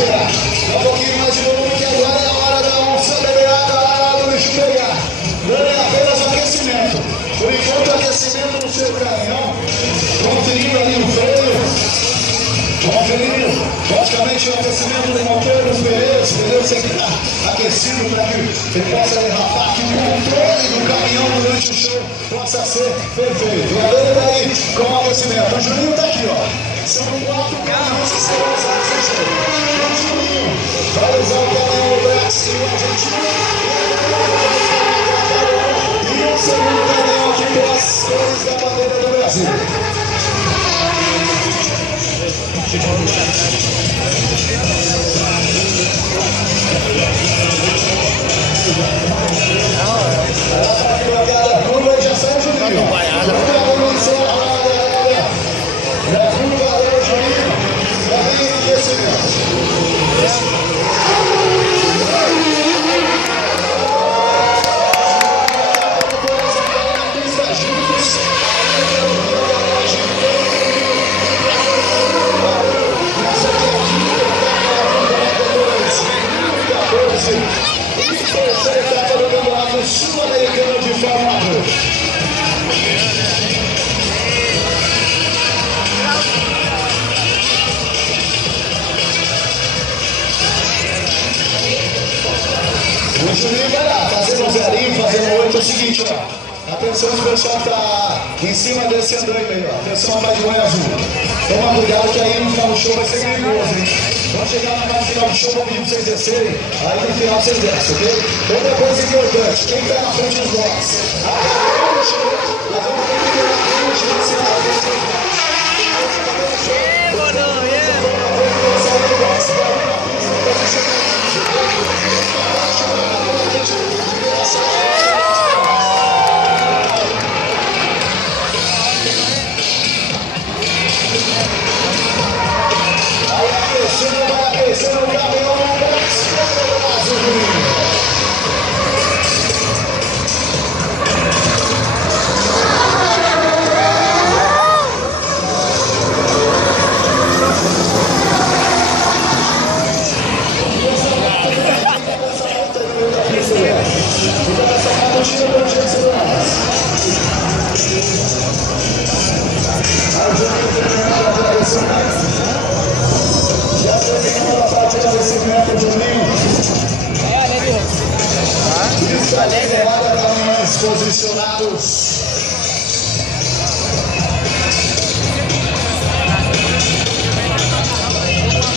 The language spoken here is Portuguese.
esperar. Dá um pouquinho mais de volume que agora é a hora da onça bebeada lá do bicho pegar. Não é apenas aquecimento. Por enquanto, aquecimento no seu caminhão. Conferindo ali o freio. Conferindo, logicamente, o aquecimento do motor dos pneus. Pneu tem que estar aquecido para que ele possa derrapar, que o controle do caminhão durante o show possa ser perfeito. E além daí, com o aquecimento. O Juninho está aqui, ó. São 4 caminhões que serão usados no show. O Juninho vai usar o caminhão do Brasil argentino. E o segundo caminhão aqui com as cores da bandeira do Brasil. Cada curva já sai o Juninho. Na curva é o Juninho. Caminho de aquecimento. Sul-Americano de Fórmula 1. O Juninho vai lá, fazendo um zerinho, fazendo 8. É o seguinte, ó. Atenção, o pessoal que tá em cima desse andame aí, ó. Atenção, a de banho azul. Toma cuidado que aí no final do show vai ser perigoso, hein? Quando chegar no final do show, vou pedir pra vocês descerem. Aí no final vocês descem, ok? Outra coisa importante, quem tá na frente dos blocos? Nós vamos ter que ir na frente desse lado. Aquecendo o caminhão no box. Já terminou a parte de aquecimento do Juninho. Está liberada caminhões posicionados